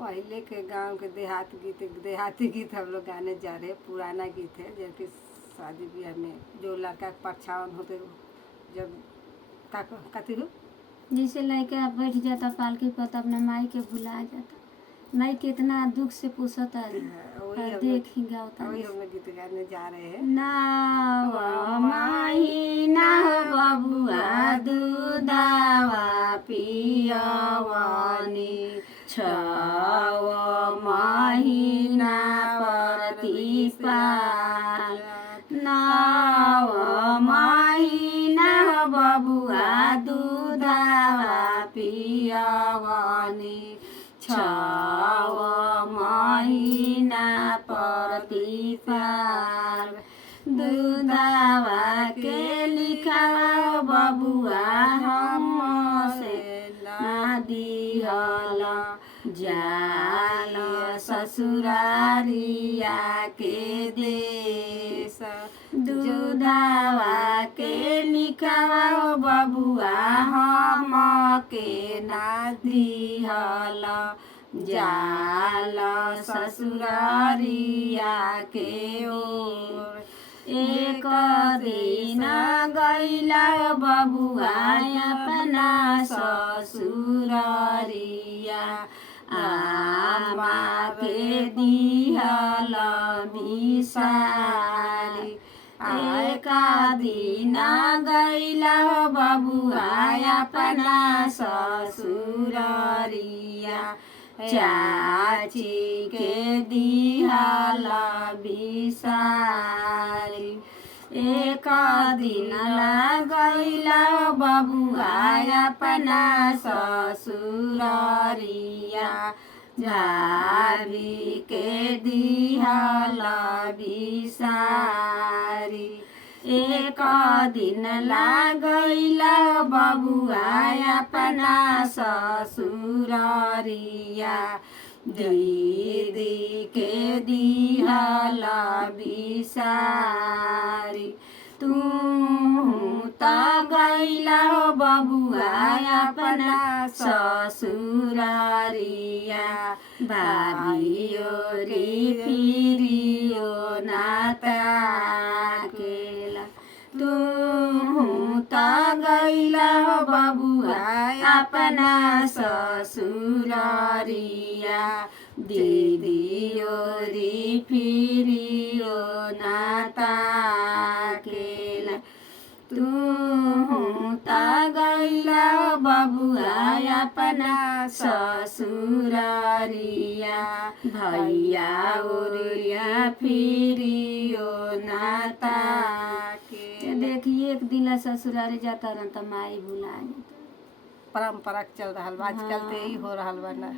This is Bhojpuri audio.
पहले के गांव के देहाती गीत हम लोग गाने जा रहे हैं। पुराना गीत है जबकि शादी ब्याह में जो लड़का के परछावन होते जब कथी हो जैसे लड़का बैठ जाता पालकी पर तो अपना माई के भुला जाता। माई कितना दुख से पूछता देखी गाता। वही हम लोग गीत गाने जा रहे हैं। ना माही ना बबुआ दूधावा पियवनी छव महीना प्रतिपाल नव महीना बबुआ दूधावा पियवनी छव महीना प्रतिपाल दूधावा के लिखावा बबुआ हमसे ना दिहल जाल ससुरारिया के देश दूधावा के लिखावा बबुआ हम के ना दिहल जाल ससुरारिया के ओर एक दिन गैला बबुआ अपना ससुरारिया आमा के दिहल बिसारी एक दिन गैला बबुआ अपना ससुरारिया चाची के दिहल बिसारी एक दिन गैला बबुआ अपना ससुरारिया झारी के दिहल बिसारी एक दिन गैला बबुआ अपना ससुरारिया दीदी के दिहल बिसारी तू तो गैला बबुआ अपना ससुरारिया भाभियो रे फिरियो नाता केला तू तो गैला बबुआ अपना ससुरारिया दीदियो रे फिरियो नाता केला तू तो गैला बबुआ अपना ससुरारिया भैया ओरिया फिरियो नाता के देखिए एक दिन ससुरारी जाता रहा तो माई भुला जाता। परंपरा चल रहा आजकल तो यही हो रहा बा ना।